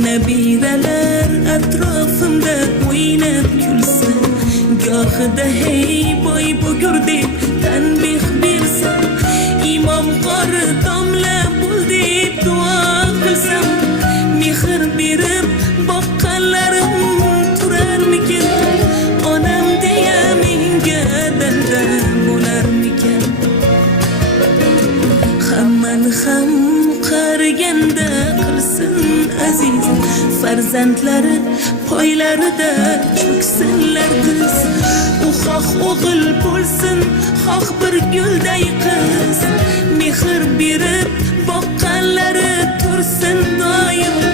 Nabiralar atrofimda o'ynab kulsa, gohida hey boy bugur deb tanbeh bersa, imom qori domla bo'l deb duo qilsam, mehr berib boqqanlarim turarmikin, onam deya menga dalda bo'larmikin. Hammani ham qariganda qilsin aziz, farzandlari poylarida cho'ksinlar qiz. U xoh o'g'il bo'lsin, xoh bir gulday qiz, mehr berib boqqanlari tursin doim.